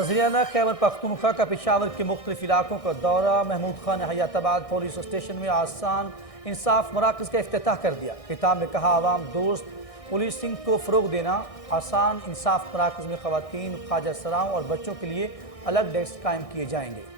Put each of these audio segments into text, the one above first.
वज़ीर-ए-आला खैबर पख्तूनख्वा का पेशावर के मुख्तलिफ इलाकों का दौरा। महमूद खान ने हयाताबाद पुलिस स्टेशन में आसान इंसाफ मराकज़ का इफ्तिताह कर दिया। खिताब में कहा, आवाम दोस्त पुलिसिंग को फ़रोग़ देना। आसान इंसाफ मराकज़ में ख़वातीन, ख्वाजा सराओं और बच्चों के लिए अलग डेस्क कायम किए जाएंगे।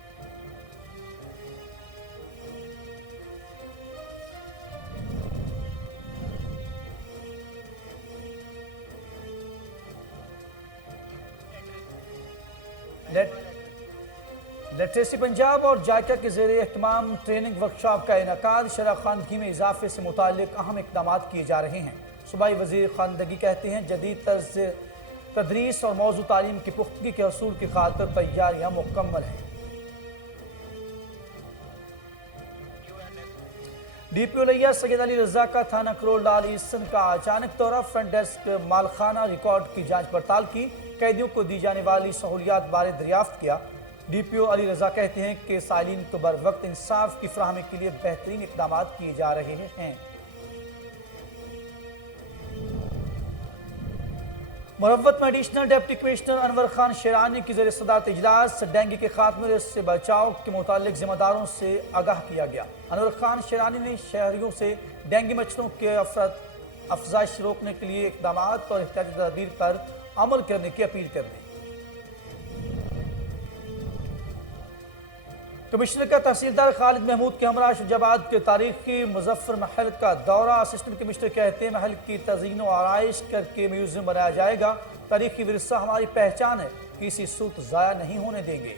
लिटरेसी पंजाब और जायका के ज़ेरे एहतमाम ट्रेनिंग वर्कशॉप का इनेकाद। शरह ख़वानदगी में इजाफे से मुताल्लिक़ अहम इक़दाम किए जा रहे हैं। सूबाई वज़ीर ख़वानदगी कहते हैं, जदीद तर्ज़ तदरीस और मौजू तालीम की पुख्तगी के हसूल की खातिर तैयारियाँ मुकम्मल हैं। DPO लिया सैयद अली रज़ा का थाना करोलडाल ईसन का अचानक दौरा। फ्रंट डेस्क मालखाना रिकॉर्ड की जांच पड़ताल की। कैदियों को दी जाने वाली सहूलियात बारे दरियाफ्त किया। DPO अली रज़ा कहते हैं कि साइलिन को बर वक्त इंसाफ की फराहमी के लिए बेहतरीन इक़दाम किए जा रहे हैं। मुरव्वत में additional deputy commissioner Anwar Khan Sherani की ज़ेर सदारत इजलास। डेंगू के खात्मे से बचाव के मुतालिक जिम्मेदारों से आगाह किया गया। अनवर खान शेरानी ने शहरियों से डेंगू मच्छरों के अफजाइश रोकने के लिए इक़दाम और एहतियाती तदबीर पर अमल करने की अपील कर दी। कमिश्नर का तहसीलदार खालिद महमूद के हमरा शुजाबाद के तारीखी मुजफ्फर महल का दौरा। असिस्टेंट कमिश्नर कहते हैं, महल की तज़ीन व आराइश करके म्यूजियम बनाया जाएगा। तारीखी विरसा हमारी पहचान है, किसी सूरत ज़ाया नहीं होने देंगे।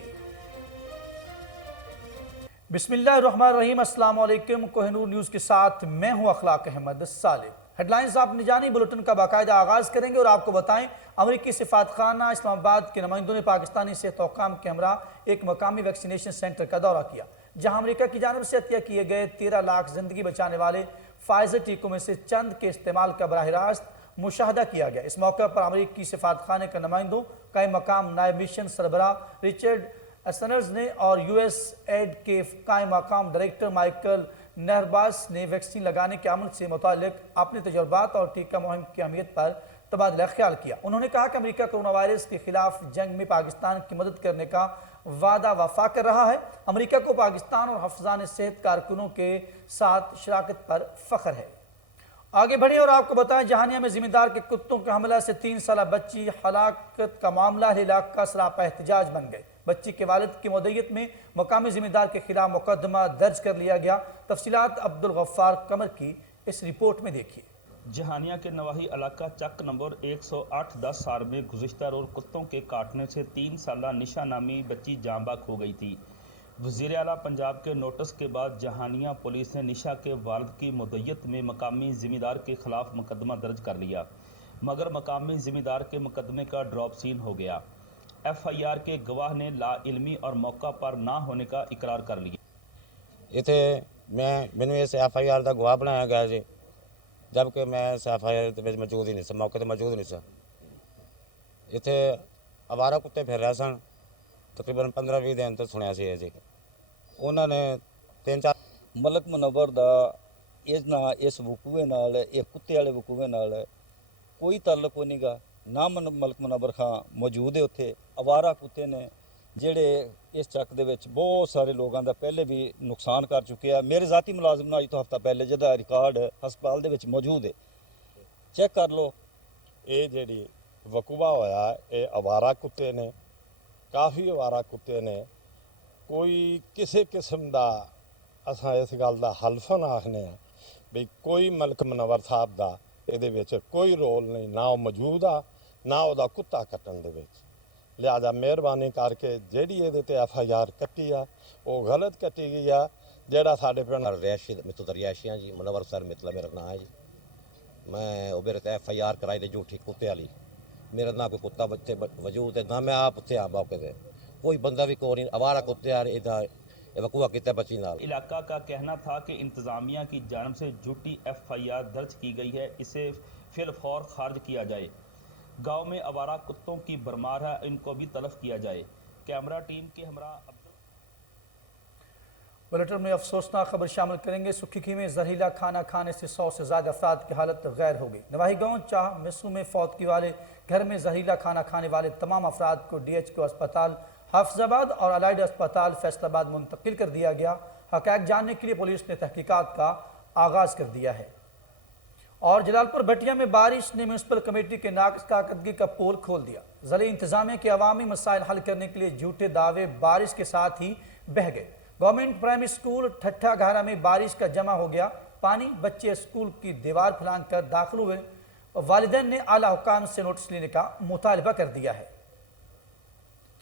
बिस्मिल्लाहिर्रहमानिर्रहीम, अस्सलाम वालेकुम। कोहिनूर न्यूज़ के साथ मैं हूँ अखलाक अहमद सालिम। हेडलाइंस आपने जानी, बुलेटिन का बाकायदा आगाज़ करेंगे और आपको बताएं, अमरीकी सिफारतखाना इस्लामाबाद के नुमाइंदों ने पाकिस्तानी सेहत हुक्काम के हमरा एक मकामी वैक्सीनेशन सेंटर का दौरा किया, जहां अमेरिका की जानिब से अतिया किए गए 13 लाख जिंदगी बचाने वाले फाइजर टीकों में से चंद के इस्तेमाल का बराह रास्त मुशाहदा किया गया। इस मौके पर अमरीकी सिफारतखाने के नुमाइंदों का मकाम नायब मिशन सरबराह रिचर्ड असनर्स ने और USAID के कायम मकाम डायरेक्टर माइकल नहरबास ने वैक्सीन लगाने के अमल से मुतालिक अपने तजुर्बात और टीका मुहिम की अहमियत पर तबादला ख्याल किया। उन्होंने कहा कि अमेरिका कोरोना वायरस के खिलाफ जंग में पाकिस्तान की मदद करने का वादा वफा कर रहा है। अमेरिका को पाकिस्तान और हफ्जान सेहत कारकुनों के साथ शराकत पर फख्र है। आगे बढ़े और आपको बताएं, जहानिया में जिम्मेदार के कुत्तों के हमला से 3 साला बच्ची हलाकत का मामला इलाका सरापा एहतजाज बन गए। बच्ची के वालिद की मुद्दत में मकामी जिम्मेदार के खिलाफ मुकदमा दर्ज कर लिया गया। तफसीलात अब्दुल गफ्फार कमर की इस रिपोर्ट में देखिए। जहानिया के नवाही इलाका चक नंबर 108-10 सार में गुज़िश्ता रोज़ कुत्तों के काटने से 3 साला निशा नामी बच्ची जांबाक हो गई थी। वज़ीर आला पंजाब के नोटिस के बाद जहानिया पुलिस ने निशा के वालिद की मुद्दत में मकामी ज़िम्मेदार के खिलाफ मुकदमा दर्ज कर लिया, मगर मकामी ज़िम्मेदार के मुकदमे का ड्रॉप सीन हो गया। FIR के गवाह ने लाइल्मी और मौका पर ना होने का इकरार कर लिया। इतने मैनू इस FIR का गवाह बनाया गया जी, जबकि मैं इस FIR मौजूद ही नहीं सा, मौके पर मौजूद नहीं सा। इतने आवारा कुत्ते फिर रहे सन, तकरीबन 15-20 दिन तो सुनिया सी जी। उन्होंने 3-4 मलक मुनव्वर दा इस वकूए नाल, इस कुत्ते वाले वकूए नाल कोई ताल्लुक नहीं गा। ना मलक मुनव्वर खान मौजूद है उत्थे। आवारा कुत्ते ने ਜਿਹੜੇ इस चक ਦੇ ਵਿੱਚ बहुत सारे लोगों का पहले भी नुकसान कर चुके हैं। मेरे ज़ाती मुलाजिम ने अज तो हफ्ता पहले जिहदा रिकॉर्ड हस्पताल दे विच मौजूद है, चेक कर लो। ये जिहड़ी वकूआ होया ये आवारा कुत्ते ने, काफ़ी आवारा कुत्ते ने। कोई किसी किस्म का असां इस गल का हल्फन आखने भी कोई मलक मुनव्वर साहब का इहदे विच कोई रोल नहीं, ना वो मौजूद आ ना उहदा कुत्ता कट्टण दे विच। लिहाजा मेहरबानी करके जिहड़ी इहदे ते FIR कट्टी आ वो गलत कट्टी गई आ। जिहड़ा साडे पिंड रिहायशी मित्तल रिहायशियाँ जी, मुनव्वर सर मित्तल मेरा नाम है जी। मैं वो मेरे ते FIR कराई दी झूठी कुत्ते वाली। मेरा ना कोई कुत्ता बच्चे वजूद है, ना मैं आप उत्थे आ मौके से। कोई बंदा भी कोई नहीं, आवारा कुत्ते आ इधर वकूआ किया बच्ची नाल। इलाका का कहना था कि इंतजामिया की जानब से झूठी FIR दर्ज की गई है, इसे फिलफौर खारिज किया जाए। गांव में आवारा कुत्तों की भरमार है, इनको भी तलब किया जाए। कैमरा टीम के हमरा बुलेटिन में अफसोसनाक खबर शामिल करेंगे। सुखीखी में जहरीला खाना खाने से 100 से ज्यादा अफराद की हालत गैर हो गई। नवाही गांव चाह मिसू में फौतगी वाले घर में जहरीला खाना खाने वाले तमाम अफराद को DHQ अस्पताल हाफिजाबाद और अलाइड अस्पताल फैसलाबाद मुंतकिल कर दिया गया। हक़ाइक़ जानने के लिए पुलिस ने तहकीकात का आगाज कर दिया है। और जलालपुर भटिया में बारिश ने म्यूनसिपल कमेटी के नाक़िस कारकर्दगी का पोल खोल दिया। ज़िले इंतजामिया के अवामी मसाइल हल करने के लिए झूठे दावे बारिश के साथ ही बह गए। गवर्नमेंट प्राइमरी स्कूल ठट्ठा घारा में बारिश का जमा हो गया पानी। बच्चे स्कूल की दीवार फलांग कर दाखिल हुए। वालिदैन ने आला हुकाम से नोटिस लेने का मुतालबा कर दिया है।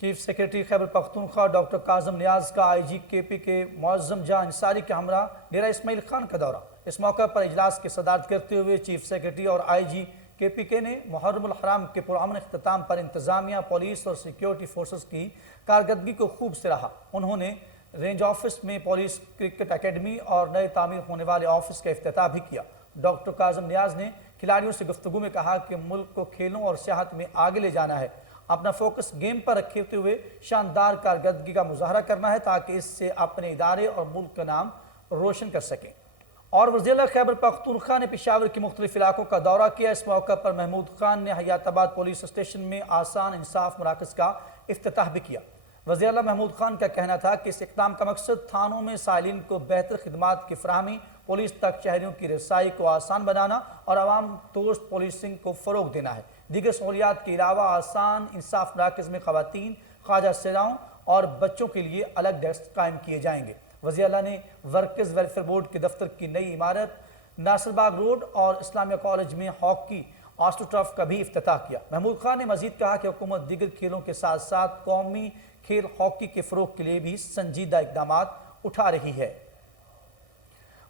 Chief secretary Khyber Pakhtunkhwa doctor Kazim Niaz का IG KP के मुअज़्ज़म जहां अंसारी के हमरा डेरा इस्माइल खान का दौरा। इस मौका पर इजलास की सदारत करते हुए चीफ सेक्रेटरी और IG KPK ने मुहर्रमुल हराम के पुरअमन इख्तिताम पर इंतजामिया, पुलिस और सिक्योरिटी फोर्सेस की कारकर्दगी को खूब सराहा। उन्होंने रेंज ऑफिस में पुलिस क्रिकेट एकेडमी और नए तामीर होने वाले ऑफिस का इफ्तिताह भी किया। डॉक्टर काज़म नियाज ने खिलाड़ियों से गुफ्तगू में कहा कि मुल्क को खेलों और सियाहत में आगे ले जाना है। अपना फोकस गेम पर रखते हुए शानदार कारकर्दगी का मुजाहरा करना है ताकि इससे अपने इदारे और मुल्क का नाम रोशन कर सकें। और वज़ीर खैबर पख्तूनख्वा ने पेशावर के मुख्तलिफ इलाकों का दौरा किया। इस मौका पर महमूद खान ने हयाताबाद पुलिस स्टेशन में आसान इंसाफ मराकज़ का इफ्तिताह भी किया। वज़ीर आला महमूद खान का कहना था कि इस इक़दाम का मकसद थानों में साइलिन को बेहतर खिदमात की फराहमी, पुलिस तक शहरियों की रसाई को आसान बनाना और आवाम दोस्त पुलिसिंग को फ़रोग देना है। दीगर सहूलियात के अलावा आसान इंसाफ मराकज़ में ख़वातीन, ख्वाजा सिराओं और बच्चों के लिए अलग डेस्क कायम किए जाएंगे। वज़ीर आला ने वर्कर्स वेलफेयर बोर्ड के दफ्तर की नई इमारत, नासिरबाग रोड और इस्लामिया कॉलेज में हॉकी ऑस्ट्रोटर्फ का भी इफ्तिताह किया। महमूद खान ने मजीद कहा कि हुकूमत दीगर खेलों के साथ साथ कौमी खेल हॉकी के फ़रोग के लिए भी संजीदा इक़दामात उठा रही है।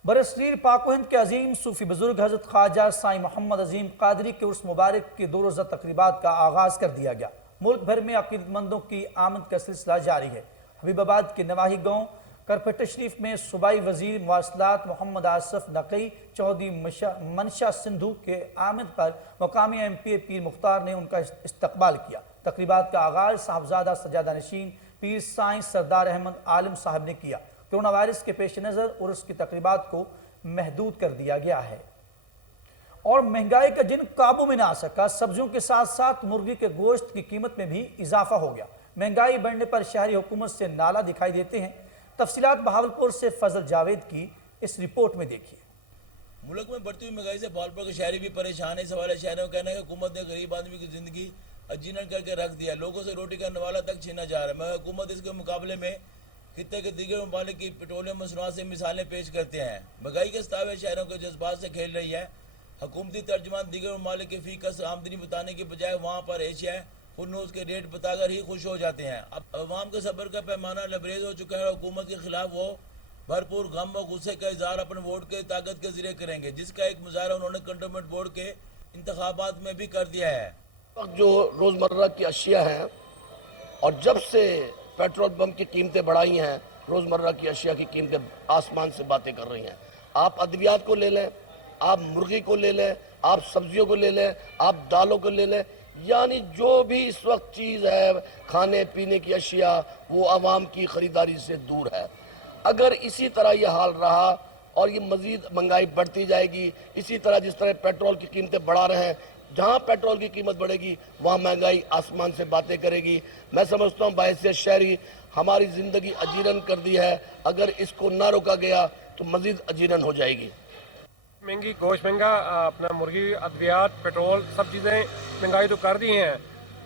बरसरीर पाक-ओ-हिंद के अजीम सूफी बुजुर्ग हज़रत ख्वाजा साईं मोहम्मद अजीम कादरी के उर्स मुबारक के 2 रोज़ा तकरीबात का आगाज़ कर दिया गया। मुल्क भर में अक़ीदतमंदों की आमद का सिलसिला जारी है। हबीबाबाद के नवाही गांव करपेट शरीफ में सूबाई वज़ीर मवासलात मोहम्मद आसफ नक़ी चौधरी मनशा सिंधु के आमद पर मकामी MPA पीर मुख्तार ने उनका इस्तकबाल किया। तकरीबात का आगाज़ साहबजादा सजादा नशीन पीर साईं सरदार अहमद आलिम साहब ने किया। कोरोना वायरस के पेश नज़र उर्स की तकरीबात को महदूद कर दिया गया है। और महंगाई का जिन काबू में ना आ सका, सब्जियों के साथ साथ मुर्गी के गोश्त की कीमत में भी इजाफा हो गया। महंगाई बढ़ने पर शहरी हुकूमत से नाला दिखाई देते हैं। तफसीलात बहावलपुर से फजल जावेद की इस रिपोर्ट में देखिए। मुल्क में बढ़ती हुई महंगाई से बहावलपुर के शहरी भी परेशान है। सवाल शहरों का कहना है कि हुकूमत ने गरीब आदमी की जिंदगी अजीर्ण करके रख दिया। लोगों से रोटी का नवाला तक छीना जा रहा है। मगर हुकूमत इसके मुकाबले में खित्ते के दीगर ममालिक की पेट्रोलियम मसनूआत से मिसालें पेश करते हैं। महंगाई के सतावे शहरों के जज्बात से खेल रही है। हुकूमती तर्जुमान दीगर ममालिक की फीकस आमदनी बताने की बजाय वहाँ पर एशिया खुनूस के रेट बताकर ही खुश हो जाते हैं। अब अवाम के सब्र का पैमाना लबरेज हो चुका है और हुकूमत के खिलाफ वो भरपूर गम और गुस्से का इजहार अपने वोट के ताकत के जरिए करेंगे, जिसका एक मुजाहरा उन्होंने कंटोनमेंट बोर्ड के इंतखाबात में भी कर दिया है। जो रोज़मर्रा की अशिया हैं और जब से पेट्रोल पंप की कीमतें बढ़ाई हैं, रोज़मर्रा की अशिया की कीमतें आसमान से बातें कर रही हैं। आप अद्वियात को ले लें, आप मुर्गी को ले लें, आप सब्जियों को ले लें, आप दालों को ले लें, यानी जो भी इस वक्त चीज़ है खाने पीने की अशिया वो आवाम की ख़रीदारी से दूर है। अगर इसी तरह ये हाल रहा और ये मज़ीद महंगाई बढ़ती जाएगी, इसी तरह जिस तरह पेट्रोल की कीमतें बढ़ा रहे हैं, जहाँ पेट्रोल की कीमत बढ़ेगी वहाँ महंगाई आसमान से बातें करेगी। मैं समझता हूँ बाहियत शहरी हमारी ज़िंदगी अजीरन कर दी है। अगर इसको ना रोका गया तो मज़ीद अजीरन हो जाएगी। महंगी गोश्त महंगा, अपना मुर्गी, अद्वियात, पेट्रोल, सब चीज़ें महंगाई तो कर दी हैं।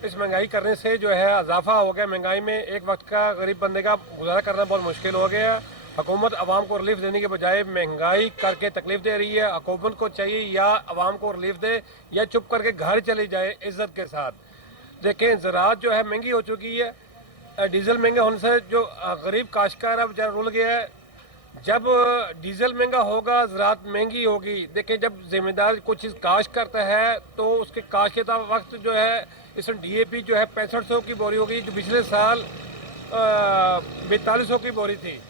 इस महंगाई करने से जो है इजाफा हो गया महंगाई में। एक वक्त का गरीब बंदे का गुजारा करना बहुत मुश्किल हो गया। हुकूमत आवाम को रिलीफ देने के बजाय महंगाई करके तकलीफ दे रही है। हुकूमत को चाहिए या आवाम को रिलीफ दे या चुप करके घर चली जाए इज्जत के साथ। देखें ज़राअत जो है महंगी हो चुकी है। डीजल महंगा होने से जो गरीब काश्तकार है बेचारा रुल गया है। जब डीजल महंगा होगा ज़राअत महंगी होगी। देखें जब ज़िम्मेदार कोई चीज़ काश्त करता है तो उसके काश्त के वक्त जो है इसमें DAP जो है 6500 की बोरी होगी, जो पिछले साल 4200 की बोरी थी।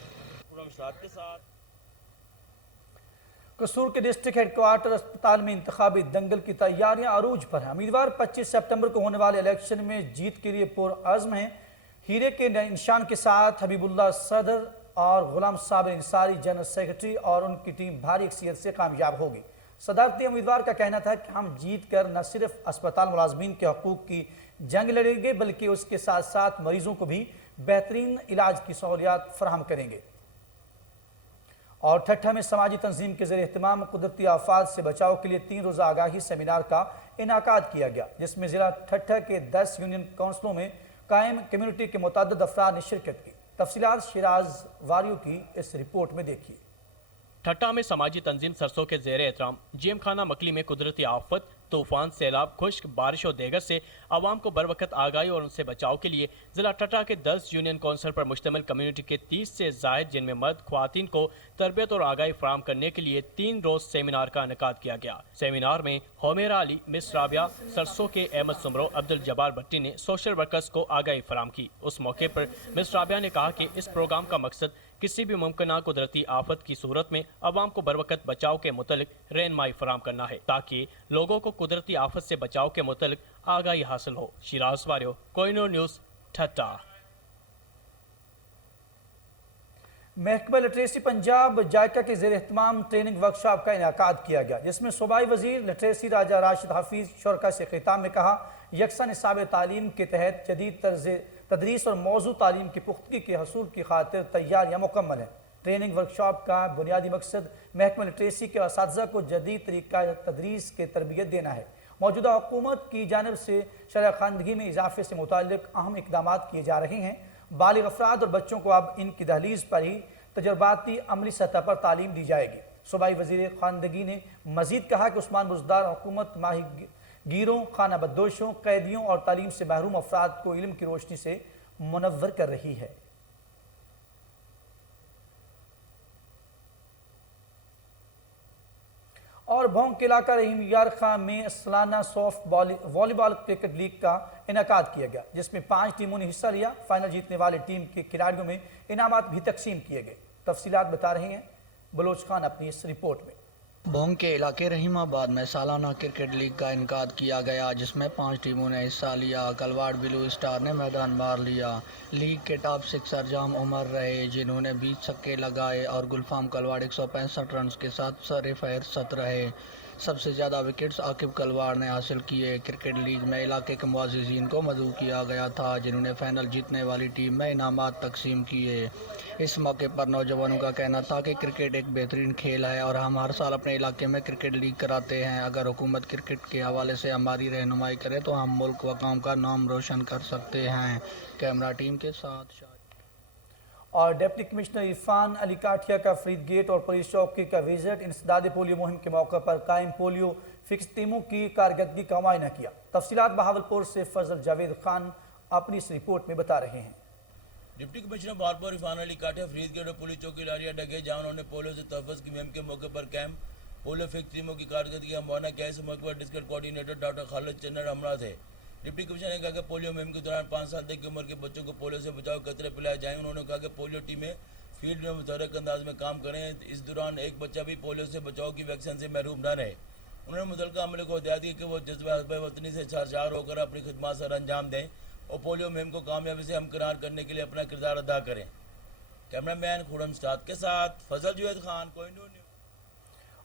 कसूर के डिस्ट्रिक्ट हेडक्वार्टर अस्पताल में इंतखाबी दंगल की तैयारियां अरूज पर हैं। उम्मीदवार 25 सितंबर को होने वाले इलेक्शन में जीत के लिए पुरअज़्म हैं। हीरे के निशान के साथ हबीबुल्लाह सदर اور غلام صابر انصاری جنرل سیکرٹری اور ان کی ٹیم بھاری اکثریت سے کامیاب ہوگی۔ صدارتی امیدوار کا کہنا تھا کہ ہم جیت کر نہ صرف اسپتال ملازمین کے حقوق کی جنگ لڑیں گے بلکہ اس کے ساتھ ساتھ مریضوں کو بھی بہترین علاج کی سہولیات فراہم کریں گے۔ اور ٹھٹھہ میں سماجی تنظیم کے زیر اہتمام قدرتی آفات سے بچاؤ کے لیے 3 روزہ آگاہی سیمینار کا انعقاد کیا گیا، جس میں ضلع ٹھٹھہ کے 10 یونین کونسلوں میں قائم کمیونٹی کے متعدد افراد نے شرکت کی۔ تفصیلات شیراز واریو کی اس رپورٹ میں دیکھیے۔ ٹھٹھہ میں سماجی تنظیم سرسوں کے زیر احترام جیم خانہ مکلی میں قدرتی آفت، طوفان، سیلاب، خشک، بارش و دیگر سے عوام کو بروقت آگاہی اور ان سے بچاؤ کے لیے ضلع ٹھٹھہ کے 10 یونین کونسل پر مشتمل کمیونٹی کے 30 سے زائد جن میں مرد خواتین کو تربیت اور آگاہی فراہم کرنے کے لیے 3 روز سیمینار کا انعقاد کیا گیا۔ سیمینار میں حمیرہ علی، مس رابعہ، سرسوں کے احمد سمرو، عبد الجبار بھٹی نے سوشل ورکرز کو آگاہی فراہم کی۔ اس موقع پر مس رابعہ نے کہا کہ اس پروگرام کا مقصد کسی بھی ممکنہ قدرتی آفت کی صورت میں عوام کو بروقت بچاؤ کے متعلق رہنمائی فراہم کرنا ہے تاکہ لوگوں کو قدرتی آفت سے بچاؤ کے متعلق آگاہی حاصل ہو۔ شیراز واریو، کوہ نور نیوز، ٹھٹھہ۔ محکمہ لٹریسی پنجاب جائکا کے زیر اہتمام ٹریننگ ورکشاپ کا انعقاد کیا گیا، جس میں صوبائی وزیر لٹریسی راجہ راشد حفیظ شرکا سے خطاب میں کہا یکساں نصاب تعلیم کے تحت جدید طرز تدریس اور موضوع تعلیم کی پختگی کے حصول کی خاطر تیار یا مکمل ہے۔ ٹریننگ ورکشاپ کا بنیادی مقصد محکمہ لٹریسی کے اساتذہ کو جدید طریقہ تدریس کے تربیت دینا ہے۔ موجودہ حکومت کی جانب سے شرح خواندگی میں اضافے سے متعلق اہم اقدامات کیے جا رہے ہیں۔ بالغ افراد اور بچوں کو اب ان کی دہلیز پر ہی تجرباتی عملی سطح پر تعلیم دی جائے گی۔ صوبائی وزیر خواندگی نے مزید کہا کہ عثمان بزدار حکومت ماہی گیروں، خانہ بدوشوں، قیدیوں اور تعلیم سے محروم افراد کو علم کی روشنی سے منور کر رہی ہے۔ اور بھونگ کے علاقہ رحیم یار خان میں سالانہ سافٹ والی بال کرکٹ لیگ کا انعقاد کیا گیا، جس میں 5 ٹیموں نے حصہ لیا۔ فائنل جیتنے والے ٹیم کے کھلاڑیوں میں انعامات بھی تقسیم کیے گئے۔ تفصیلات بتا رہے ہیں بلوچ خان اپنی اس رپورٹ میں۔ بھونگ کے علاقے رحیم آباد میں سالانہ کرکٹ لیگ کا انعقاد کیا گیا، جس میں 5 ٹیموں نے حصہ لیا۔ کلواڑ بلو اسٹار نے میدان مار لیا۔ لیگ کے ٹاپ سکسر جام عمر رہے، جنہوں نے 20 چھکے لگائے، اور گلفام کلواڑ 165 رنز کے ساتھ سر فہرست رہے۔ سب سے زیادہ وکٹس عاقب کلواڑ نے حاصل کیے۔ کرکٹ لیگ میں علاقے کے معززین کو مدعو کیا گیا تھا، جنہوں نے فائنل جیتنے والی ٹیم میں انعامات تقسیم کیے۔ اس موقع پر نوجوانوں کا کہنا تھا کہ کرکٹ ایک بہترین کھیل ہے اور ہم ہر سال اپنے علاقے میں کرکٹ لیگ کراتے ہیں۔ اگر حکومت کرکٹ کے حوالے سے ہماری رہنمائی کرے تو ہم ملک و قوم کا نام روشن کر سکتے ہیں۔ کیمرہ ٹیم کے ساتھ اور ڈپٹی کمشنر عرفان علی کاٹھیا کا فرید گیٹ اور پولیس چوکی کا وزٹ انسداد پولیو مہم کے موقع پر قائم پولیو فکس ٹیموں کی کارکردگی کا معائنہ کیا۔ تفصیلات بہاولپور سے فضل جاوید خان اپنی اس رپورٹ میں بتا رہے ہیں۔ ڈپٹی کمشنر بہاولپور عرفان علی کاٹھیا فرید گیٹ اور پولیس چوکی لاریہ ڈگے جہاں انہوں نے پولیو سے تحفظ کی مہم کے موقع پر کیمپ پولیو فکس ٹیموں کی کارکردگی کا معائنہ کیا۔ اس موقع پر ڈسٹرکٹ کوآرڈینیٹر ڈاکٹر خالد چنر ہمراہ تھے۔ ڈپٹی کمشنر نے کہا کہ پولیو مہم کے دوران 5 سال تک کی عمر کے بچوں کو پولیو سے بچاؤ قطرے پلائے جائیں۔ انہوں نے کہا کہ پولیو ٹیمیں فیلڈ میں متحرک انداز میں کام کریں، اس دوران ایک بچہ بھی پولیو سے بچاؤ کی ویکسین سے محروم نہ رہے۔ انہوں نے متعلقہ عملے کو ہدایت دی کہ وہ جذبہ حسب وطنی سے سرشار ہو کر اپنی خدمات سر انجام دیں اور پولیو مہم کو کامیابی سے ہمکنار کرنے کے لیے اپنا کردار ادا کریں۔ کیمرہ مین خورم اسٹاد کے ساتھ فضل جوید خان، کوہ نور نیوز۔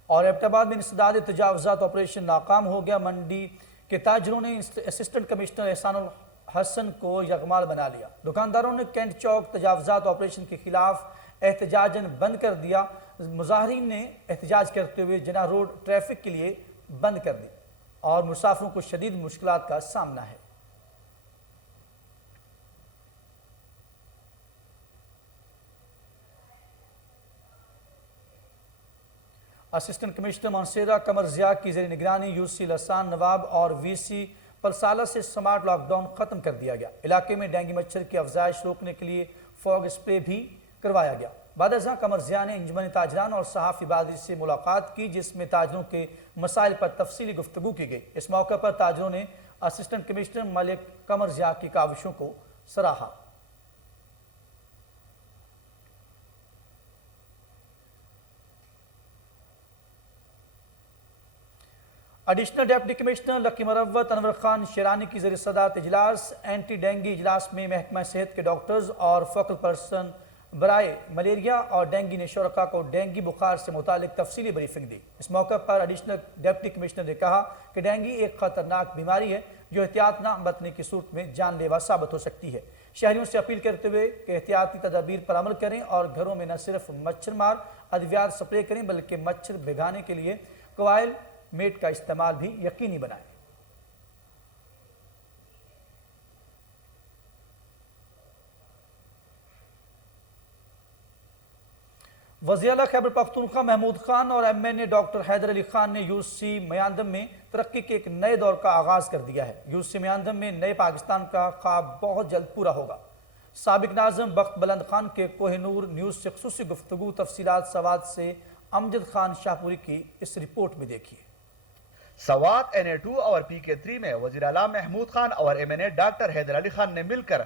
اور ایبٹ آباد میں انسداد تجاوزات آپریشن ناکام ہو گیا۔ منڈی کے تاجروں نے اسسٹنٹ کمشنر احسان الحسن کو یغمال بنا لیا۔ دکانداروں نے کینٹ چوک تجاوزات آپریشن کے خلاف احتجاجاً بند کر دیا۔ مظاہرین نے احتجاج کرتے ہوئے جناح روڈ ٹریفک کے لیے بند کر دی اور مسافروں کو شدید مشکلات کا سامنا ہے۔ اسسٹنٹ کمشنر مانسیرہ قمر ضیاء کی زیر نگرانی یو سی لسان نواب اور وی سی پلسالہ سے سمارٹ لاک ڈاؤن ختم کر دیا گیا۔ علاقے میں ڈینگی مچھر کی افزائش روکنے کے لیے فوگ اسپرے بھی کروایا گیا۔ بعد ازاں قمر ضیاء نے انجمن تاجران اور صحافی برادری سے ملاقات کی، جس میں تاجروں کے مسائل پر تفصیلی گفتگو کی گئی۔ اس موقع پر تاجروں نے اسسٹنٹ کمشنر ملک قمر ضیاء کی کاوشوں کو سراہا۔ ایڈیشنل ڈپٹی کمشنر لکی مروت انور خان شیرانی کی زیر صدارت اجلاس اینٹی ڈینگی اجلاس میں محکمہ صحت کے ڈاکٹرز اور فوکل پرسن برائے ملیریا اور ڈینگی نے شرکاء کو ڈینگی بخار سے متعلق تفصیلی بریفنگ دی۔ اس موقع پر ایڈیشنل ڈپٹی کمشنر نے کہا کہ ڈینگی ایک خطرناک بیماری ہے جو احتیاط نہ برتنے کی صورت میں جان لیوا ثابت ہو سکتی ہے۔ شہریوں سے اپیل کرتے ہوئے کہ احتیاطی تدابیر پر عمل کریں اور گھروں میں نہ صرف مچھر مار ادویات سپرے کریں بلکہ مچھر بھگانے کے لیے کوائل میٹ کا استعمال بھی یقینی بنائیں۔ وزیر اعلیٰ خیبر پختونخوا محمود خان اور ایم این اے ڈاکٹر حیدر علی خان نے یو سی میاندم میں ترقی کے ایک نئے دور کا آغاز کر دیا ہے۔ یو سی میاندم میں نئے پاکستان کا خواب بہت جلد پورا ہوگا۔ سابق ناظم بخت بلند خان کے کوہ نور نیوز سے خصوصی گفتگو، تفصیلات سوات سے امجد خان شاہپوری کی اس رپورٹ میں دیکھیے۔ سوات NA2 اور PK3 میں وزیر اعلیٰ محمود خان اور MNA ڈاکٹر حیدر علی خان نے مل کر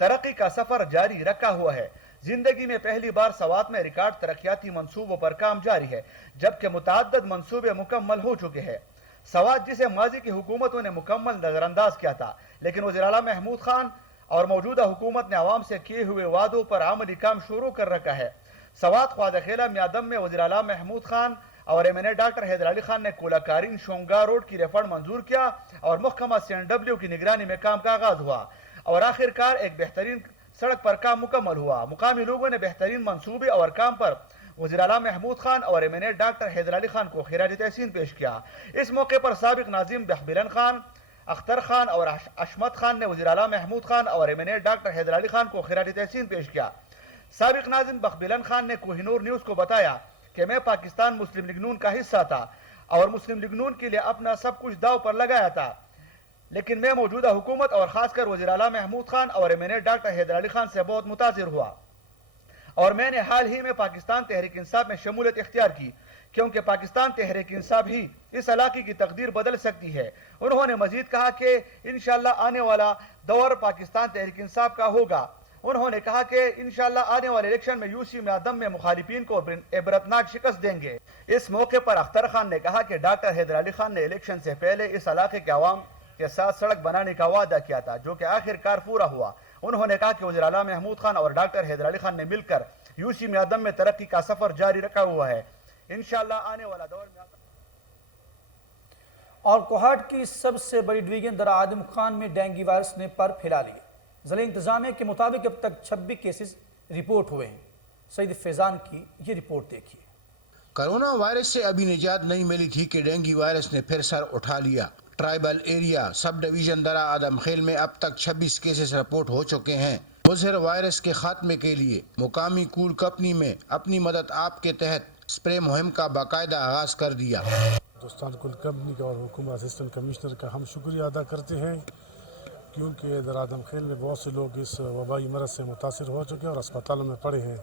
ترقی کا سفر جاری رکھا ہوا ہے۔ زندگی میں پہلی بار سوات میں ریکارڈ ترقیاتی منصوبوں پر کام جاری ہے، جبکہ متعدد منصوبے مکمل ہو چکے ہیں۔ سوات جسے ماضی کی حکومتوں نے مکمل نظر انداز کیا تھا، لیکن وزیر اعلیٰ محمود خان اور موجودہ حکومت نے عوام سے کیے ہوئے وعدوں پر عملی کام شروع کر رکھا ہے۔ سوات خواجہ خیلہ میادم میں وزیر اعلیٰ محمود خان اور MNA ڈاکٹر حیدر علی خان نے کولاکارین شونگا روڈ کی ریفنڈ منظور کیا اور محکمہ CNW کی نگرانی میں کام کا آغاز ہوا اور آخر کار ایک بہترین سڑک پر کام مکمل ہوا۔ مقامی لوگوں نے بہترین منصوبے اور کام پر وزیر اعلیٰ محمود خان اور MNA ڈاکٹر حیدر علی خان کو خراج تحسین پیش کیا۔ اس موقع پر سابق ناظم بخت بلند خان، اختر خان اور اشمت خان نے وزیر اعلیٰ محمود خان اور MNA ڈاکٹر حیدر علی خان کو خراج تحسین پیش کیا۔ سابق ناظم بخت بلند خان نے کوہ نور نیوز کو بتایا کہ میں پاکستان مسلم لیگ نون کا حصہ تھا اور مسلم لیگ نون کے لیے اپنا سب کچھ داؤ پر لگایا تھا، لیکن میں موجودہ حکومت اور خاص کر وزیر اعلیٰ محمود خان اور MNA ڈاکٹر حیدر علی خان سے بہت متاثر ہوا اور میں نے حال ہی میں پاکستان تحریک انصاف میں شمولیت اختیار کی، کیونکہ پاکستان تحریک انصاف ہی اس علاقے کی تقدیر بدل سکتی ہے۔ انہوں نے مزید کہا کہ انشاءاللہ آنے والا دور پاکستان تحریک انصاف کا ہوگا۔ انہوں نے کہا کہ انشاءاللہ آنے والے الیکشن میں یو سی میادم میں مخالفین کو عبرتناک شکست دیں گے۔ اس موقع پر اختر خان نے کہا کہ ڈاکٹر حیدر علی خان نے الیکشن سے پہلے اس علاقے کے عوام کے ساتھ سڑک بنانے کا وعدہ کیا تھا، جو کہ آخر کار پورا ہوا۔ انہوں نے کہا کہ وزیر اعلیٰ محمود خان اور ڈاکٹر حیدر علی خان نے مل کر یو سی میادم میں ترقی کا سفر جاری رکھا ہوا ہے۔ انشاءاللہ آنے والا دور میں اور کوہاٹ کی سب سے بڑی ڈویژن درا آدم خان میں ڈینگی وائرس نے پر پھیلا لیے۔ ضلع انتظامیہ کے مطابق اب تک 26 کیسز رپورٹ ہوئے ہیں۔ سعید فیضان کی یہ رپورٹ دیکھیے۔ کرونا وائرس سے ابھی نجات نہیں ملی تھی کہ ڈینگی وائرس نے پھر سر اٹھا لیا۔ ٹرائبل ایریا سب ڈویژن درا آدم خیل میں اب تک 26 کیسز رپورٹ ہو چکے ہیں۔ مضر وائرس کے خاتمے کے لیے مقامی کول کمپنی میں اپنی مدد آپ کے تحت سپرے مہم کا باقاعدہ آغاز کر دیا۔ ہندوستان کول کمپنی کا اور حکومت اسسٹنٹ کمشنر کا ہم شکریہ ادا کرتے ہیں، کیونکہ درا آدم خیل میں بہت سے لوگ اس وبائی مرض سے متاثر ہو چکے ہیں اور اسپتالوں میں پڑے ہیں،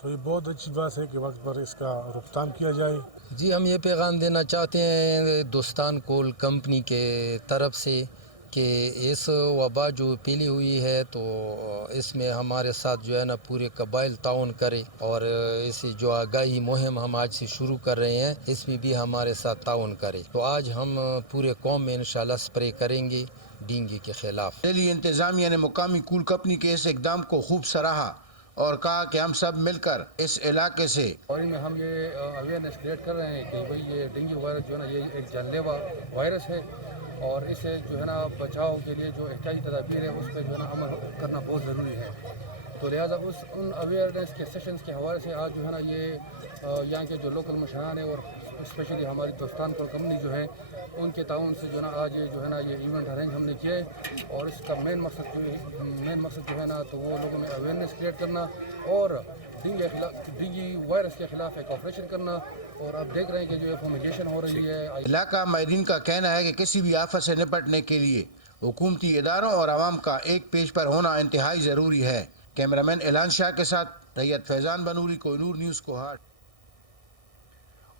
تو یہ بہت اچھی بات ہے کہ وقت پر اس کا روک تھام کیا جائے۔ جی ہم یہ پیغام دینا چاہتے ہیں ہندوستان کول کمپنی کے طرف سے کہ اس وبا جو پھیلی ہوئی ہے تو اس میں ہمارے ساتھ جو ہے نا پورے قبائل تعاون کرے، اور اس جو آگاہی مہم ہم آج سے شروع کر رہے ہیں اس میں بھی ہمارے ساتھ تعاون کرے۔ تو آج ہم پورے قوم میں انشاءاللہ سپرے کریں گے ڈینگی کے خلاف۔ دہلی انتظامیہ نے مقامی کول کمپنی کے اس اقدام کو خوب سراہا اور کہا کہ ہم سب مل کر اس علاقے سے اور ان میں ہم یہ اویئرنیس کریٹ کر رہے ہیں کہ بھئی یہ ڈینگی وائرس جو ہے نا یہ ایک جان لیوا وائرس ہے، اور اسے جو ہے نا بچاؤ کے لیے جو احتیاطی تدابیر ہے اس پہ جو ہے نا عمل کرنا بہت ضروری ہے۔ تو لہٰذا ان اویئرنیس کے سیشنز کے حوالے سے آج جو ہے نا یہ یہاں کے جو لوکل مشران ہیں اور اسپیشلی ہماری دوستان کول کمپنی جو ہے ان کے تعاون سے جو ہے نا آج یہ جو ہے نا یہ ایونٹ ارینج ہم نے کیا ہے، اور اس کا مین مقصد جو ہے نا تو وہ لوگوں میں اویئرنیس کریٹ کرنا اور ڈینگی وائرس کے خلاف ایک آپریشن کرنا، اور اب دیکھ رہے ہیں کہ جو فومیگیشن ہو رہی ہے۔ علاقہ ماہرین کا کہنا ہے کہ کسی بھی آفت سے نپٹنے کے لیے حکومتی اداروں اور عوام کا ایک پیج پر ہونا انتہائی ضروری ہے۔ کیمرامین اعلان شاہ کے ساتھ ریت فیضان بنوری، کوہ نور نیوز کوہاٹ۔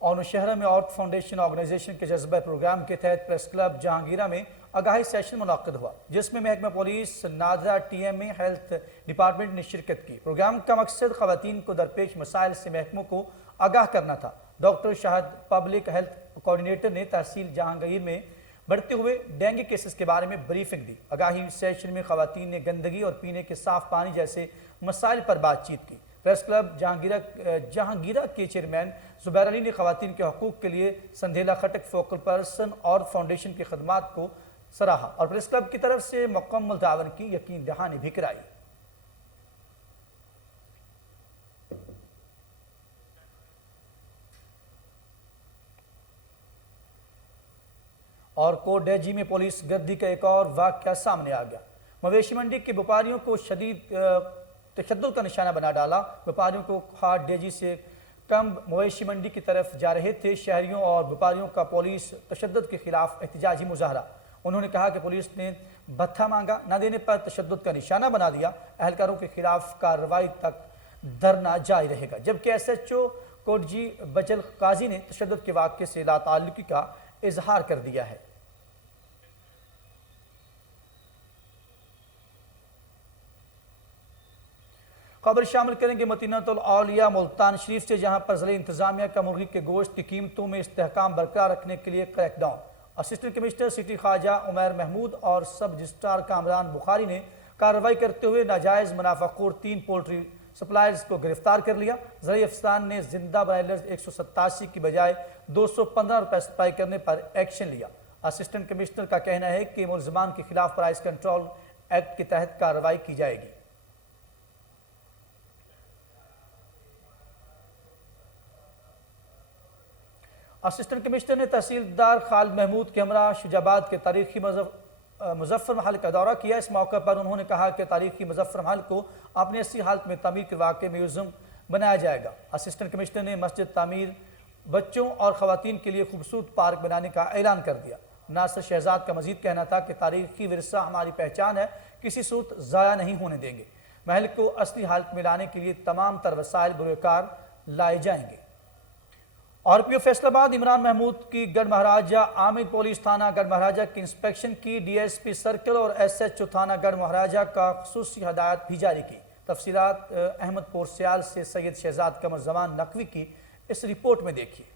اور شہر میں آرٹ فاؤنڈیشن آرگنائزیشن کے جذبہ پروگرام کے تحت پریس کلب جہانگیرہ میں آگاہی سیشن منعقد ہوا، جس میں محکمہ police, NADRA TMA health department نے شرکت کی۔ پروگرام کا مقصد خواتین کو درپیش مسائل سے محکموں کو آگاہ کرنا تھا۔ ڈاکٹر شاہد پبلک ہیلتھ کوارڈینیٹر نے تحصیل جہانگیر میں بڑھتے ہوئے ڈینگی کیسز کے بارے میں بریفنگ دی۔ آگاہی سیشن میں خواتین نے گندگی اور پینے کے صاف پانی جیسے مسائل پر بات چیت کی۔ پریس کلب جہانگیرہ کے چیئرمین زبیر علی نے خواتین کے حقوق کے لیے سندھیلا خٹک فوکل پرسن اور فاؤنڈیشن کی خدمات کو سراہا اور پریس کلب کی طرف سے مکمل تعاون کی یقین دہانی بھی کرائی۔ اور کوٹ ڈیجی میں پولیس گردی کا ایک اور واقعہ سامنے آ گیا۔ مویشی منڈی کے بیپاریوں کو شدید تشدد کا نشانہ بنا ڈالا۔ بیپاریوں کو ہاٹ ڈیجی سے کم مویشی منڈی کی طرف جا رہے تھے۔ شہریوں اور بیپاریوں کا پولیس تشدد کے خلاف احتجاجی مظاہرہ۔ انہوں نے کہا کہ پولیس نے بھتہ مانگا نہ دینے پر تشدد کا نشانہ بنا دیا۔ اہلکاروں کے خلاف کارروائی تک دھرنا جاری رہے گا، جبکہ ایس ایچ او کوٹ جی بچل قاضی نے تشدد کے واقعے سے لا تعلقی کا اظہار کر دیا ہے۔ خبر شامل کریں گے مدینہ الاولیاء ملتان شریف سے، جہاں پر ضلع انتظامیہ کا مرغی کے گوشت کی قیمتوں میں استحکام برقرار رکھنے کے لیے crackdown. Assistant commissioner city Khawaja Umair Mahmood اور سب رجسٹرار کامران بخاری نے کارروائی کرتے ہوئے ناجائز منافع خور 3 پولٹری سپلائرز کو گرفتار کر لیا۔ زرعی افسران نے زندہ برائلرز 187 کی بجائے 215 روپے سپلائی کرنے پر ایکشن لیا۔ اسسٹنٹ کمشنر کا کہنا ہے کہ ملزمان کے خلاف پرائز کنٹرول ایکٹ کے تحت کارروائی کی جائے گی۔ اسسٹنٹ کمشنر نے تحصیلدار خالد محمود کے ہمراہ شجاباد کے تاریخی مظفر محل کا دورہ کیا۔ اس موقع پر انہوں نے کہا کہ تاریخی مظفر محل کو اپنی اصلی حالت میں تعمیر کروا کے میوزیم بنایا جائے گا۔ اسسٹنٹ کمشنر نے مسجد تعمیر، بچوں اور خواتین کے لیے خوبصورت پارک بنانے کا اعلان کر دیا۔ ناصر شہزاد کا مزید کہنا تھا کہ تاریخی ورثہ ہماری پہچان ہے، کسی صورت ضائع نہیں ہونے دیں گے۔ محل کو اصلی حالت میں لانے کے لیے تمام تر وسائل بروکار لائے جائیں گے۔ اور پی او فیصل آباد عمران محمود کی گڑھ مہاراجہ عامد پولیس تھانہ گڑھ مہاراجہ کی انسپیکشن کی۔ ڈی ایس پی سرکل اور ایس ایچ او تھانہ گڑھ مہاراجہ کا خصوصی ہدایات بھی جاری کی۔ تفصیلات احمد پور سیال سے سید شہزاد قمر زمان نقوی کی اس رپورٹ میں دیکھیے۔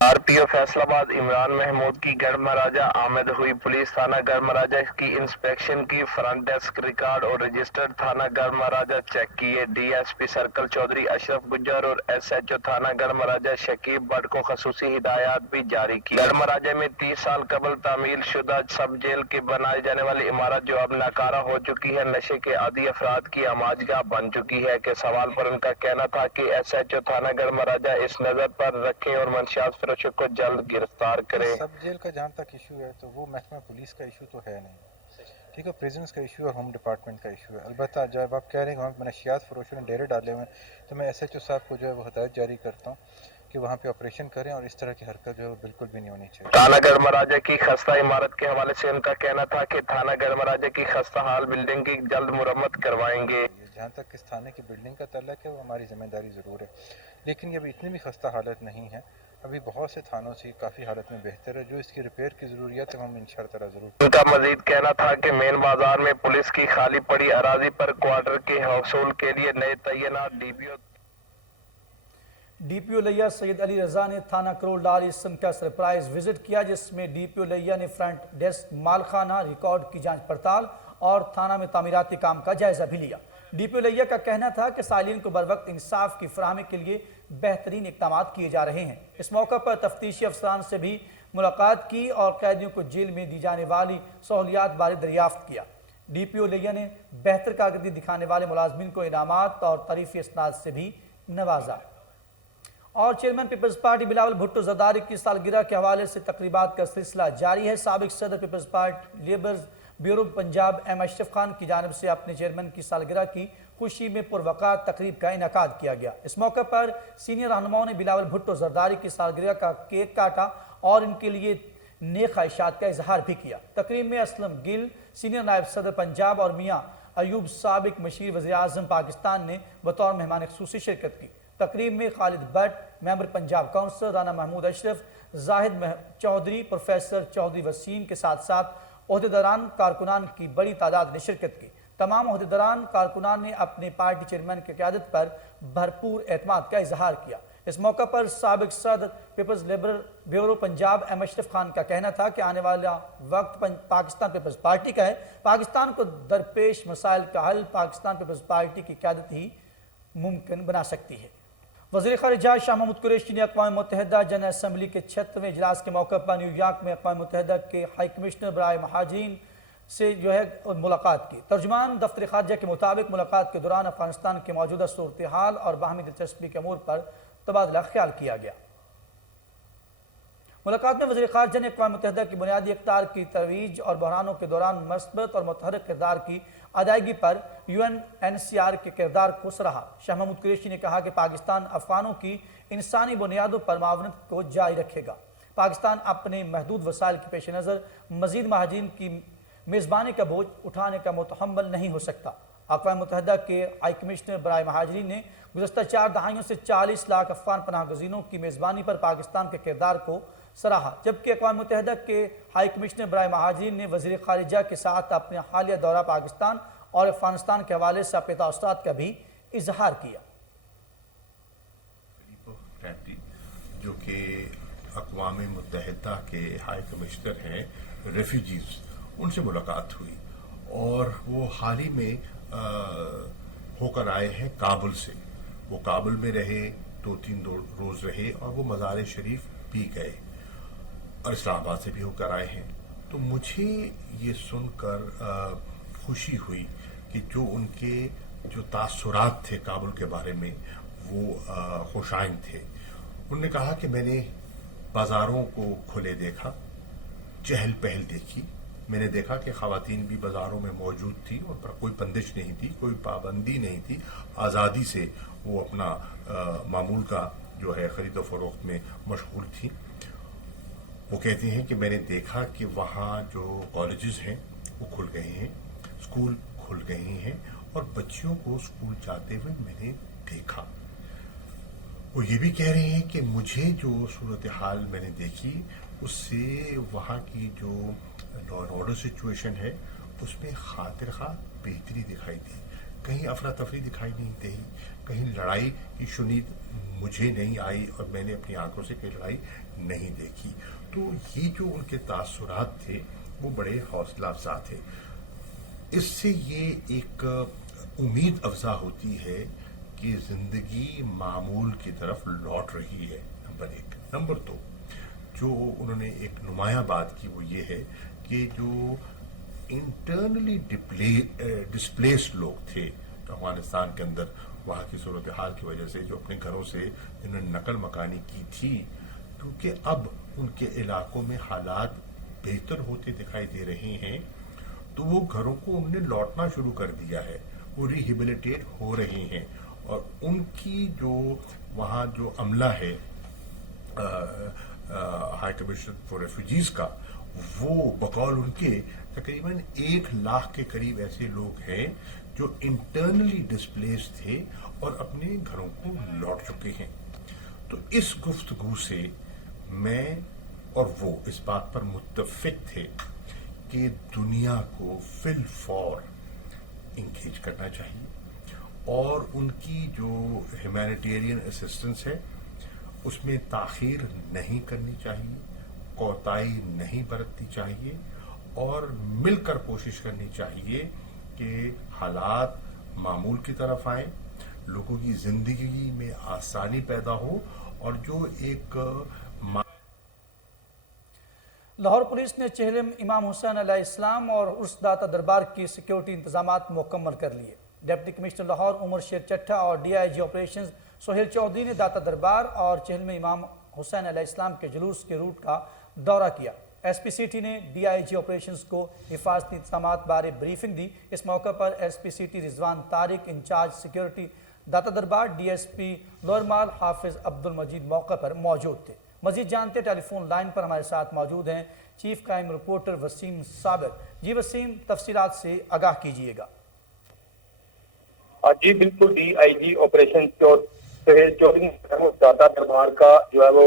آر پی او فیصل آباد عمران محمود کی گڑھ مہاراجہ آمد ہوئی پولیس تھانہ گڑھ مہاراجہ کی انسپیکشن کی۔ فرنٹ ڈیسک ریکارڈ اور رجسٹرڈ تھانہ گڑھ مہاراجہ چیک کیے۔ D S P circle Chaudhry Ashraf Gujjar اور ایس ایچ او تھانہ گڑھ مہاراجہ شکیب بٹ کو خصوصی ہدایات بھی جاری کی۔ گڑھ مہاراجہ میں 30 سال قبل تعمیل شدہ سب جیل کی بنائی جانے والی عمارت جو اب ناکارہ ہو چکی ہے، نشے کے عادی افراد کی آماجگاہ بن چکی ہے کہ سوال پر ان کا کہنا تھا کہ ایس ایچ او تھانہ گڑھ مہاراجہ اس نظر پر رکھیں اور منشیات فروشوں کو جلد گرفتار کریں۔ سب جیل کا جہاں تک ایشو ہے تو وہ محکمہ پولیس کا ایشو تو ہے نہیں، ٹھیک ہے، پریزنس کا ایشو اور ہوم ڈپارٹمنٹ کا ایشو ہے۔ البتہ جب آپ کہہ رہے ہیں کہ وہاں پہ منشیات فروشوں نے ڈیرے ڈالے ہوئے ہیں تو میں ایس ایچ او صاحب کو جو ہے وہ ہدایت جاری کرتا ہوں کہ وہاں پہ آپریشن کریں اور اس طرح کی حرکت جو ہے بالکل بھی نہیں ہونی چاہیے۔ تھانہ گڑھ مہاراجہ کی خستہ عمارت کے حوالے سے ان کا کہنا تھا کہ تھانہ گڑھ مہاراجہ کی خستہ حال بلڈنگ کی جلد مرمت کروائیں گے۔ جہاں تک اس تھانے کی بلڈنگ کا تعلق ہے وہ ہماری ذمہ داری ضرور ہے، لیکن یہ ابھی اتنی بھی خستہ حالت نہیں ہے۔ ابھی بہت سے تھانوں سے کافی حالت میں بہتر ہے، جو اس کی ریپیئر کی ضروریات ہے ہم انشاءاللہ ضرور۔ ان کا مزید کہنا تھا کہ مین بازار میں پولیس کی خالی پڑی اراضی پر کوارٹر کے حصول کے لیے نئے تعینات ڈی پی او لیا سید علی رضا نے تھانہ کرول ڈال اسم کا سرپرائز وزٹ کیا، جس میں ڈی پی او لیا نے فرنٹ ڈیسک، مالخانہ ریکارڈ کی جانچ پڑتال اور تھانہ میں تعمیراتی کام کا جائزہ بھی لیا۔ ڈی پی او لیا کا کہنا تھا کہ سائلین کو بروقت انصاف کی فراہمی کے لیے بہترین اقدامات کیے جا رہے ہیں۔ اس موقع پر تفتیشی افسران سے بھی ملاقات کی اور قیدیوں کو جیل میں دی جانے والی سہولیات بارے دریافت کیا۔ ڈی پی او لیا نے بہتر کارکردگی دکھانے والے ملازمین کو انعامات اور تعریفی اسناد سے بھی نوازا۔ اور چیئرمین پیپلز پارٹی بلاول بھٹو زرداری کی سالگرہ کے حوالے سے تقریبات کا سلسلہ جاری ہے۔ سابق صدر people's party labours bureau Punjab M Ashraf Khan کی جانب سے اپنے چیئرمین کی سالگرہ کی خوشی میں پروقار تقریب کا انعقاد کیا گیا۔ اس موقع پر سینئر رہنماؤں نے بلاول بھٹو زرداری کی سالگرہ کا کیک کاٹا اور ان کے لیے نیک خواہشات کا اظہار بھی کیا۔ تقریب میں اسلم گل سینئر نائب صدر پنجاب اور میاں ایوب سابق مشیر وزیر اعظم پاکستان نے بطور مہمان خصوصی شرکت کی۔ تقریب میں Khalid Butt member Punjab council, Rana Mahmood Ashraf, Zahid Chaudhry, professor Chaudhry Waseem کے ساتھ ساتھ عہدیداران کارکنان کی بڑی تعداد نے شرکت کی۔ تمام عہدیداران کارکنان نے اپنے پارٹی چیئرمین کی قیادت پر بھرپور اعتماد کا اظہار کیا۔ اس موقع پر سابق صدر people's labour bureau Punjab M Ashraf Khan کا کہنا تھا کہ آنے والا وقت پاکستان پیپلز پارٹی کا ہے۔ پاکستان کو درپیش مسائل کا حل پاکستان پیپلز پارٹی کی قیادت ہی मुमकिन बना सकती है। वज़ीर ख़ारिजा शाह महमूद कुरैशी ने अक़वाम मुत्तहिदा जनरल असम्बली के 76वें इजलास के मौके पर न्यूयॉर्क में अक़वाम मुत्तहिदा के हाई कमिश्नर बराए महाजिरीन से मुलाकात की। तर्जुमान दफ्तर ख़ारिजा के मुताबिक मुलाकात के दौरान अफ़गानिस्तान की मौजूदा सूरत हाल और बाहमी दिलचस्पी के अमूर पर तबादला ख्याल किया गया। मुलाकात में वज़ीर ख़ारिजा ने अक़वाम मुत्तहिदा की बुनियादी इक़्तिदार की तरोीज और बहरानों के दौरान मस्बत और मुतहर्रिक किरदार की अदायगी पर UNHCR के किरदार को सराहा। शाह महमूद कुरैशी ने कहा कि पाकिस्तान अफ़गानों की इंसानी बुनियादों पर मावनत को जारी रखेगा। पाकिस्तान अपने महदूद वसाइल के पेश नज़र मज़ीद महाजिरीन की मेज़बानी का बोझ उठाने का मुतहम्मल नहीं हो सकता। अक़वाम मुत्तहिदा के हाई कमिश्नर बराए महाजिरीन ने गुज़श्ता 4 दहाइयों से 40 लाख अफ़गान पनाह गज़ीनों की मेज़बानी पर पाकिस्तान के किरदार को सराहा, जबकि अक़वाम मुत्तहिदा के हाई कमिश्नर बराए महाजिरीन ने वज़ीर ख़ारिजा के साथ अपने हालिया दौरा पाकिस्तान और अफ़गानिस्तान के हवाले से अपने तासुरात का भी इजहार किया। जो कि अक़वाम मुत्तहिदा के हाई कमिश्नर हैं रेफ्यूजीज़, उनसे मुलाकात हुई और वो हाल ही में होकर आए हैं काबुल से। वो काबुल में रहे, 2-3 रोज़ रहे और वो मज़ार शरीफ भी गए और इस्लामाबाद से भी होकर आए हैं। तो मुझे ये सुनकर खुशी हुई कि जो उनके जो तासुरात थे काबुल के बारे में वो खुशाइन थे। उन्होंने कहा कि मैंने बाज़ारों को खुले देखा, चहल पहल देखी, मैंने देखा कि ख़वातीन भी बाज़ारों में मौजूद थी और पर कोई बंदिश नहीं थी, कोई पाबंदी नहीं थी, आज़ादी से वो अपना मामूल का जो है ख़रीद व फ़रोख्त में मशगूल थी। वो कहती हैं कि मैंने देखा कि वहाँ जो कॉलेजेस हैं वो खुल गए हैं, स्कूल खुल गए हैं और बच्चियों को स्कूल जाते हुए मैंने देखा। वो ये भी कह रहे हैं कि मुझे जो सूरत हाल मैंने देखी उससे वहाँ की जो लॉ एंड ऑर्डर सिचुएशन है उसमें खातिर खा बेहतरी दिखाई दी, कहीं अफरा तफरी दिखाई नहीं दी, कहीं लड़ाई की शुनीद मुझे नहीं आई और मैंने अपनी आंखों से कहीं लड़ाई नहीं देखी। तो ये जो उनके तासुरात थे वो बड़े हौसला अफजा थे। इससे ये एक उम्मीद अफजा होती है कि ज़िंदगी मामूल की तरफ लौट रही है, नंबर 1। नंबर 2, जो उन्होंने एक नुमायां बात की वो ये है कि जो इंटरनली डिस्प्लेस्ड लोग थे अफगानिस्तान के अंदर, वहाँ की सूरत हाल की वजह से जो अपने घरों से जिन्होंने नकल मकानी की थी, क्योंकि अब उनके इलाकों में हालात बेहतर होते दिखाई दे रहे हैं तो वो घरों को उन्होंने लौटना शुरू कर दिया है, वो रिहेबिलिटेट हो रहे हैं और उनकी जो वहाँ जो अमला है हाई कमिश्नर फॉर रेफ्यूजीज का, वो बकौल उनके तकरीबन 1 लाख के करीब ऐसे लोग हैं जो इंटरनली डिस्प्लेस्ड थे और अपने घरों को लौट चुके हैं। तो इस गुफ्तगू से मैं और वो इस बात पर मुत्तफिक थे कि दुनिया को फिल फॉर इंगेज करना चाहिए और उनकी जो ह्यूमैनिटेरियन असिस्टेंस है उसमें ताख़ीर नहीं करनी चाहिए, कोताही नहीं बरतनी चाहिए और मिलकर कोशिश करनी चाहिए कि हालात मामूल की तरफ आए, लोगों की ज़िंदगी में आसानी पैदा हो और जो एक लाहौर पुलिस ने चेहलम इमाम हुसैन अलैहिस्सलाम और उर्स दाता दरबार की सिक्योरिटी इंतजामात मुकम्मल कर लिए। डिप्टी कमिश्नर लाहौर उमर शेर चट्टा और DIG ऑपरेशन सोहेल चौधरी ने दाता दरबार और चेहलम इमाम हुसैन अलैहिस्सलाम के जुलूस के रूट का दौरा किया। SP सिटी ने DIG ऑपरेशंस को हिफाजती इंतजामात बारे ब्रीफिंग दी। इस मौके पर SP city Rizwan Tariq incharge security Data Darbar DSP लोरमाल हाफिज अब्दुल मजीद मौके पर मौजूद थे। मजीद जानते टेलीफोन लाइन पर हमारे साथ मौजूद हैं chief crime reporter Waseem Sabir. जी वसीम, तफसीलात से आगाह कीजिएगा। जी बिल्कुल, DIG ऑपरेशन सोहेल चौधरी ने दाता दरबार का जो है वो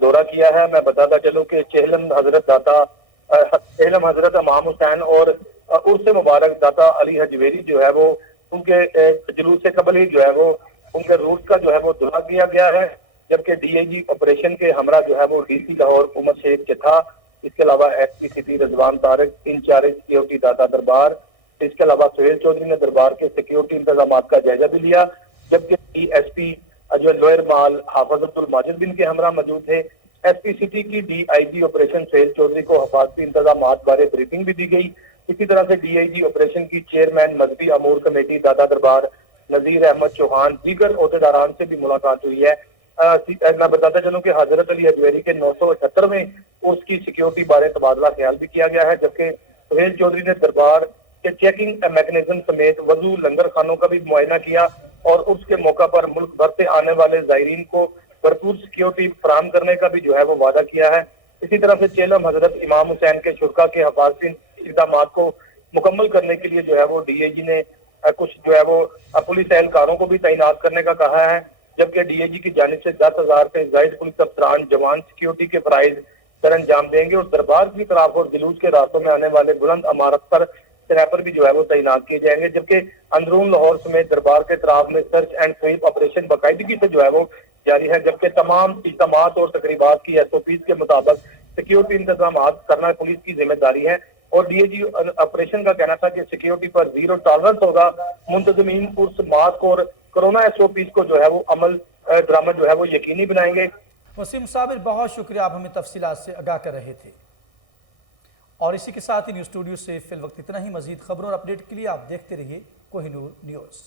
दौरा किया है। मैं बताता चलूं कि चेहलम हजरत इमाम हुसैन और उर्स मुबारक दाता अली हजवेरी जो है वो उनके जुलूस से कबल ही जो है वो उनके रूट का जो है वो दौरा किया गया है, जबकि DIG ऑपरेशन के हमरा जो है वो DC लाहौर उमर शेख चट्टा, इसके अलावा SP city Rizwan Tariq incharge security Data Darbar, इसके अलावा सोहेल चौधरी ने दरबार के सिक्योरिटी इंतजाम का जायजा भी लिया। जबकि DSP जो है लोअर माल हाफिज अब्दुल माजिद बिन के हमरा मौजूद थे। SP सिटी की DIG ऑपरेशन सोहेल चौधरी को हिफाजती इंतजामात बारे ब्रीफिंग भी दी गई। इसी तरह से DIG ऑपरेशन की चेयरमैन मजहबी अमूर कमेटी दादा दरबार नजीर अहमद चौहान दीगर अहदेदारान से भी मुलाकात हुई है। मैं बताता चलूं कि हजरत अली हजवेरी के 978वें उर्स की सिक्योरिटी बारे तबादला ख्याल भी किया गया है, जबकि सोहेल चौधरी ने दरबार के चेकिंग मैकेनिज्म समेत वजू लंगर खानों का भी मुआयना किया और उर्स के मौका पर मुल्क भर से आने वाले जायरीन को भरपूर सिक्योरिटी फराहम करने का भी जो है वो वादा किया है। इसी तरह से चेलम हजरत इमाम हुसैन के शुरका के हिफाजती इक़दामात को मुकम्मल करने के लिए जो है वो DIG ने कुछ जो है वो पुलिस एहलकारों को भी तैनात करने का कहा है, जबकि DIG की जानिब से 10,000 से जायद पुलिस अफसरान जवान सिक्योरिटी के फराइज सर अंजाम देंगे और दरबार की तरफ और जुलूस के रास्तों में आने वाले बुलंद इमारत पर स्नैपर भी जो है वो तैनात किए जाएंगे। जबकि अंदरून लाहौर समेत दरबार के तराफ में सर्च एंड स्वीप ऑपरेशन बाकायदगी से जो है वो जारी है, जबकि तमाम इज्तिमात और तकरीबात की SOPs के मुताबिक सिक्योरिटी इंतजाम करना पुलिस की जिम्मेदारी है। और DIG ऑपरेशन का कहना था कि सिक्योरिटी पर 0 टॉलरेंस होगा। मुंतजमीन उर्स मास्क और कोरोना SOPs को जो है वो अमल ड्रामा जो है वो यकीनी बनाएंगे। वसीम साबिर, बहुत शुक्रिया, आप हमें तफसीलात से आगाह कर रहे थे। और इसी के साथ ही न्यूज़ स्टूडियो से फिल वक्त इतना ही। मजीद खबरों और अपडेट के लिए आप देखते रहिए कोहिनूर न्यूज़।